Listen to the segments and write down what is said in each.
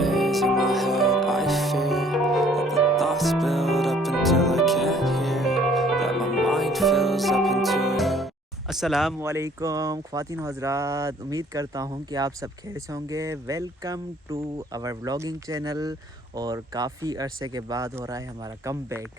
maze in my head. I fear that the thoughts build up until I can't hear, that my mind fills up into السلام علیکم خواتین و حضرات، امید کرتا ہوں کہ آپ سب خیر سے ہوں گے۔ Welcome to our vlogging channel, اور کافی عرصے کے بعد ہو رہا ہے ہمارا کم بیک۔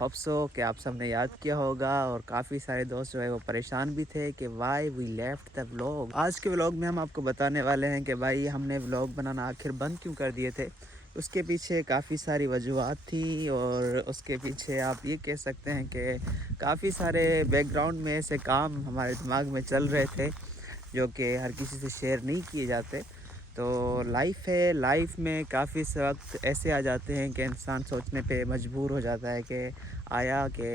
ہوپ سو کہ آپ سب نے یاد کیا ہوگا، اور کافی سارے دوست جو ہے وہ پریشان بھی تھے کہ why we left the vlog. آج کے ولاگ میں ہم آپ کو بتانے والے ہیں کہ بھائی ہم نے ولاگ بنانا آخر بند کیوں کر دیے تھے۔ اس کے پیچھے کافی ساری وجوہات تھیں، اور اس کے پیچھے آپ یہ کہہ سکتے ہیں کہ کافی سارے بیک گراؤنڈ میں ایسے کام ہمارے دماغ میں چل رہے تھے جو کہ ہر کسی سے شیئر نہیں کیے جاتے۔ تو لائف ہے، لائف میں کافی سے وقت ایسے آ جاتے ہیں کہ انسان سوچنے پہ مجبور ہو جاتا ہے کہ آیا کہ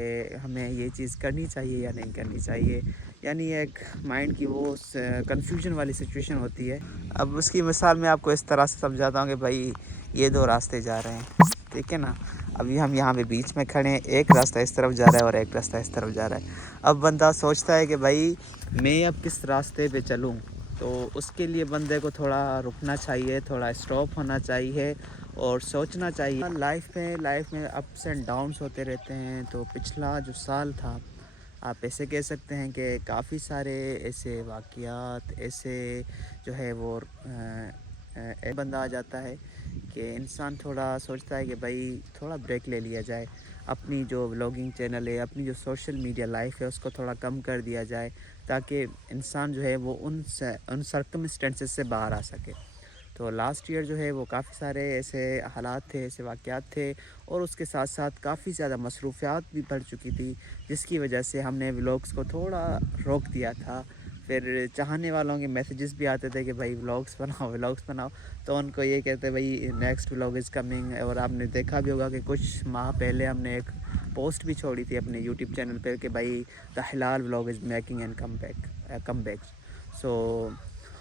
ہمیں یہ چیز کرنی چاہیے یا نہیں کرنی چاہیے، یعنی ایک مائنڈ کی وہ کنفیوژن والی سچویشن ہوتی ہے۔ اب اس کی مثال میں آپ کو اس طرح سے سمجھاتا ہوں کہ بھائی یہ دو راستے جا رہے ہیں، ٹھیک ہے نا۔ ابھی ہم یہاں پہ بیچ میں کھڑے ہیں، ایک راستہ اس طرف جا رہا ہے اور ایک راستہ اس طرف جا رہا ہے۔ اب بندہ سوچتا ہے کہ بھائی میں اب کس راستے پہ چلوں، تو اس کے لیے بندے کو تھوڑا رکنا چاہیے، تھوڑا اسٹاپ ہونا چاہیے اور سوچنا چاہیے۔ لائف میں اپس اینڈ ڈاؤنس ہوتے رہتے ہیں۔ تو پچھلا جو سال تھا، آپ ایسے کہہ سکتے ہیں کہ کافی سارے ایسے واقعات، ایسے جو ہے وہ بندہ آ جاتا ہے کہ انسان تھوڑا سوچتا ہے کہ بھائی تھوڑا بریک لے لیا جائے، اپنی جو ولاگنگ چینل ہے، اپنی جو سوشل میڈیا لائف ہے، اس کو تھوڑا کم کر دیا جائے، تاکہ انسان جو ہے وہ ان سرکمسٹینسز سے باہر آ سکے۔ تو لاسٹ ایئر جو ہے وہ کافی سارے ایسے حالات تھے، ایسے واقعات تھے، اور اس کے ساتھ ساتھ کافی زیادہ مصروفیات بھی بڑھ چکی تھی، جس کی وجہ سے ہم نے ولاگس کو تھوڑا روک دیا تھا۔ پھر چاہنے والوں کے میسیجز بھی آتے تھے کہ بھائی ولاگس بناؤ، تو ان کو یہ کہتے بھائی نیکسٹ ولاگ از کمنگ۔ اور آپ نے دیکھا بھی ہوگا کہ کچھ ماہ پہلے ہم نے ایک پوسٹ بھی چھوڑی تھی اپنے یوٹیوب چینل پہ کہ بھائی the Hilal vlog is making and come back. سو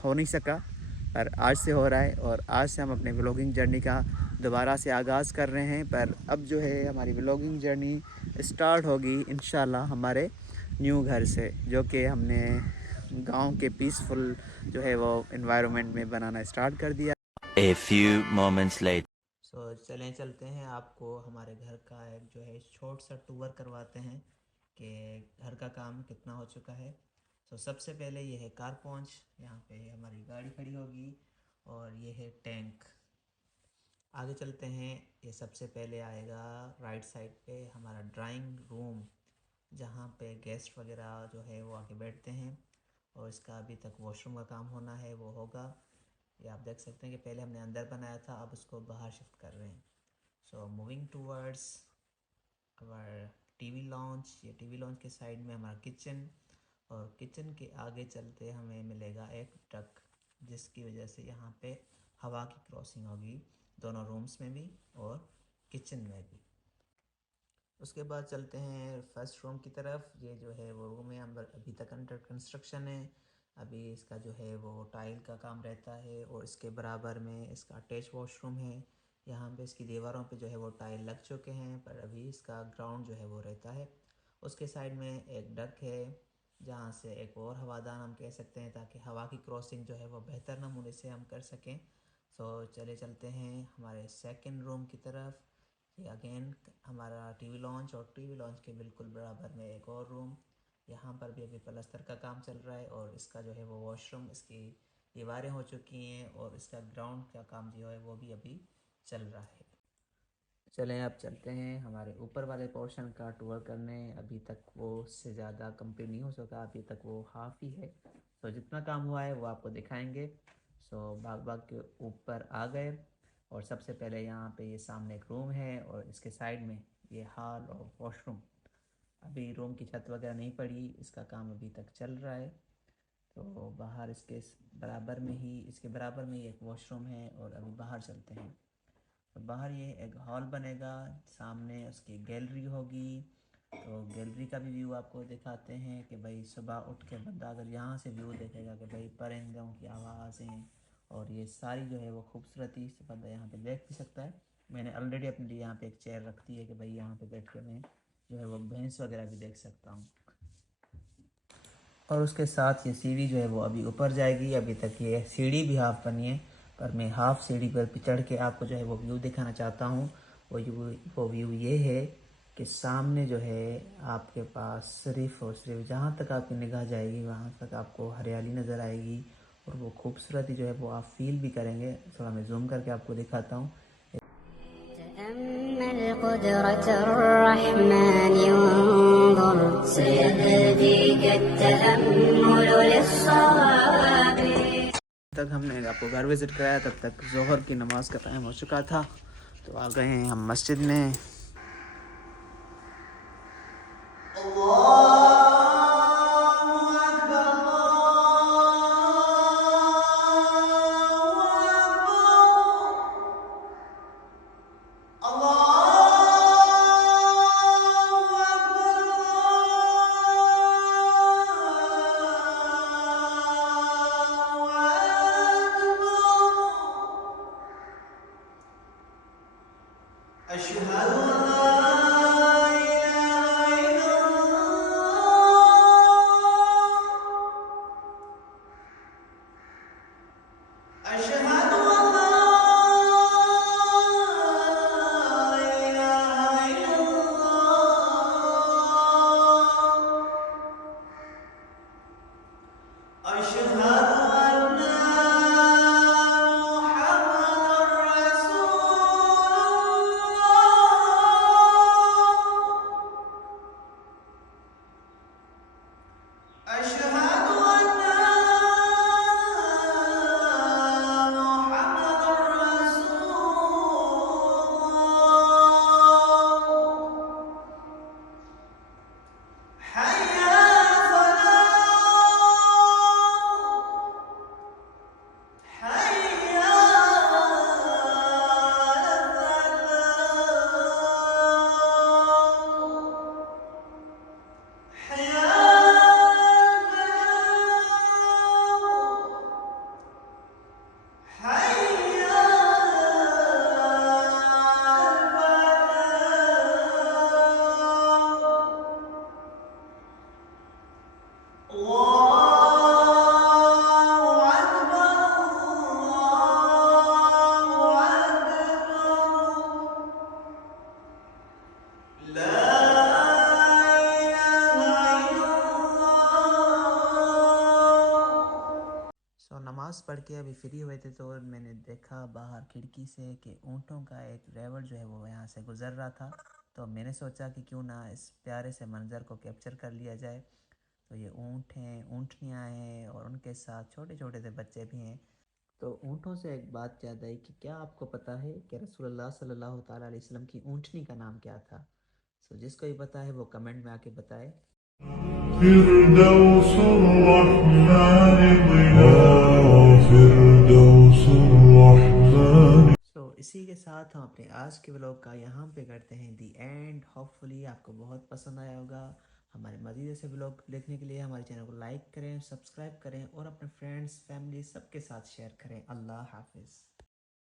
ہو نہیں سکا، پر آج سے ہو رہا ہے، اور آج سے ہم اپنے ولاگنگ جرنی کا دوبارہ سے آغاز کر رہے ہیں۔ پر اب جو ہے ہماری ولاگنگ جرنی اسٹارٹ ہوگی انشاءاللہ ہمارے نیو گھر سے، جو کہ ہم نے گاؤں کے پیسفل جو ہے وہ انوائرمنٹ میں بنانا اسٹارٹ کر دیا۔ A few moments later. چلیں چلتے ہیں، آپ کو ہمارے گھر کا ایک جو ہے چھوٹ سا ٹور کرواتے ہیں کہ گھر کا کام کتنا ہو چکا ہے۔ سب سے پہلے یہ ہے کار پونچھ، یہاں پہ ہماری گاڑی کھڑی ہوگی، اور یہ ہے ٹینک۔ آگے چلتے ہیں، یہ سب سے پہلے آئے گا رائٹ سائڈ پہ ہمارا ڈرائنگ روم، جہاں پہ گیسٹ وغیرہ جو ہے وہ آ کے بیٹھتے ہیں، اور اس کا ابھی تک واش روم کا کام ہونا ہے، وہ ہوگا۔ یہ آپ دیکھ سکتے ہیں کہ پہلے ہم نے اندر بنایا تھا، اب اس کو باہر شفٹ کر رہے ہیں۔ موونگ ٹورڈز اور ٹی وی لانچ، یہ ٹی وی لانچ کے سائڈ میں ہمارا کچن، اور کچن کے آگے چلتے ہمیں ملے گا ایک ڈک، جس کی وجہ سے یہاں پہ ہوا کی کراسنگ ہوگی دونوں رومز میں بھی اور کچن میں بھی۔ اس کے بعد چلتے ہیں فرسٹ روم کی طرف۔ یہ جو ہے وہ روم ہے، ابھی تک انڈر کنسٹرکشن ہے، ابھی اس کا جو ہے وہ ٹائل کا کام رہتا ہے، اور اس کے برابر میں اس کا اٹیچ واش روم ہے۔ یہاں پہ اس کی دیواروں پہ جو ہے وہ ٹائل لگ چکے ہیں، پر ابھی اس کا گراؤنڈ جو ہے وہ رہتا ہے۔ اس کے سائڈ میں ایک ڈک ہے، جہاں سے ایک اور ہوادان ہم کہہ سکتے ہیں، تاکہ ہوا کی کراسنگ جو ہے وہ بہتر نمونے سے ہم کر سکیں۔ چلتے ہیں ہمارے سیکنڈ روم کی طرف۔ یہ اگین ہمارا ٹی وی لانچ، اور ٹی وی لانچ کے بالکل برابر میں ایک اور روم، یہاں پر بھی ابھی پلستر کا کام چل رہا ہے، اور اس کا جو ہے وہ واش روم، اس کی دیواریں ہو چکی ہیں، اور اس کا گراؤنڈ کا کام جو ہے وہ بھی ابھی چل رہا ہے۔ چلیں اب چلتے ہیں ہمارے اوپر والے پورشن کا ٹور کرنے۔ ابھی تک وہ اس سے زیادہ کمپلیٹ نہیں ہو سکا، ابھی تک وہ ہاف ہی ہے، جتنا کام ہوا ہے وہ آپ کو دکھائیں گے۔ باغ کے اوپر آ گئے، اور سب سے پہلے یہاں پہ یہ سامنے ایک روم ہے، اور اس کے سائڈ میں یہ ہال اور واش روم۔ ابھی روم کی چھت وغیرہ نہیں پڑی، اس کا کام ابھی تک چل رہا ہے۔ تو باہر اس کے برابر میں ہی ایک واش روم ہے، اور ابھی باہر چلتے ہیں۔ تو باہر یہ ایک ہال بنے گا، سامنے اس کی گیلری ہوگی۔ تو گیلری کا بھی ویو آپ کو دکھاتے ہیں کہ بھائی صبح اٹھ کے بندہ اگر یہاں سے ویو دیکھے گا کہ بھائی پرندوں کی آوازیں اور یہ ساری جو ہے وہ خوبصورتی سے بندہ یہاں پہ دیکھ بھی سکتا ہے۔ میں نے آلریڈی اپنے لیے یہاں پہ ایک چیئر رکھ دی ہے کہ بھائی یہاں پہ بیٹھ کے میں جو ہے وہ بھینس وغیرہ بھی دیکھ سکتا ہوں۔ اور اس کے ساتھ یہ سیڑھی جو ہے وہ ابھی اوپر جائے گی، ابھی تک یہ سیڑھی بھی ہاف بنی ہے، پر میں ہاف سیڑھی پر چڑھ کے آپ کو جو ہے وہ ویو دکھانا چاہتا ہوں. وہ ویو یہ ہے کہ سامنے جو ہے آپ کے پاس صرف اور صرف جہاں تک آپ کی نگاہ جائے گی وہاں تک آپ کو ہریالی نظر آئے گی، اور وہ خوبصورتی جو ہے وہ آپ فیل بھی کریں گے. تھوڑا میں زوم کر کے آپ کو دکھاتا ہوں. تأمل قدرة الرحمن وانظر سيهديك التأمل للصواب. تک ہم نے آپ کو گھر وزٹ کرایا، تب تک ظہر کی نماز کا ٹائم ہو چکا تھا، تو آ گئے ہیں ہم مسجد میں. نماز پڑھ کے ابھی فری ہوئے تھے، تو میں نے دیکھا باہر کھڑکی سے کہ اونٹوں کا ایک ڈرائیور جو ہے وہ یہاں سے گزر رہا تھا. تو میں نے سوچا کہ کیوں نہ اس پیارے سے منظر کو کیپچر کر لیا جائے. تو یہ اونٹ ہیں، اونٹنیاں ہیں، اور ان کے ساتھ چھوٹے چھوٹے سے بچے بھی ہیں. تو اونٹوں سے ایک بات یاد آئی کہ کیا آپ کو پتہ ہے کہ رسول اللہ صلی اللہ تعالیٰ علیہ وسلم کی اونٹنی کا نام کیا تھا؟ جس کو بھی پتہ ہے وہ کمنٹ میں آ کے بتائے. فردوس الرحمن ضياء فردوس الرحمن. اسی کے ساتھ ہم اپنے آج کے ولاگ کا یہاں پہ کرتے ہیں دی اینڈ. ہوپ فلی آپ کو بہت پسند آیا ہوگا. ہمارے مزید ایسے ولاگ دیکھنے کے لیے ہمارے چینل کو لائک کریں، سبسکرائب کریں، اور اپنے فرینڈس، فیملی سب کے ساتھ شیئر کریں. اللہ حافظ.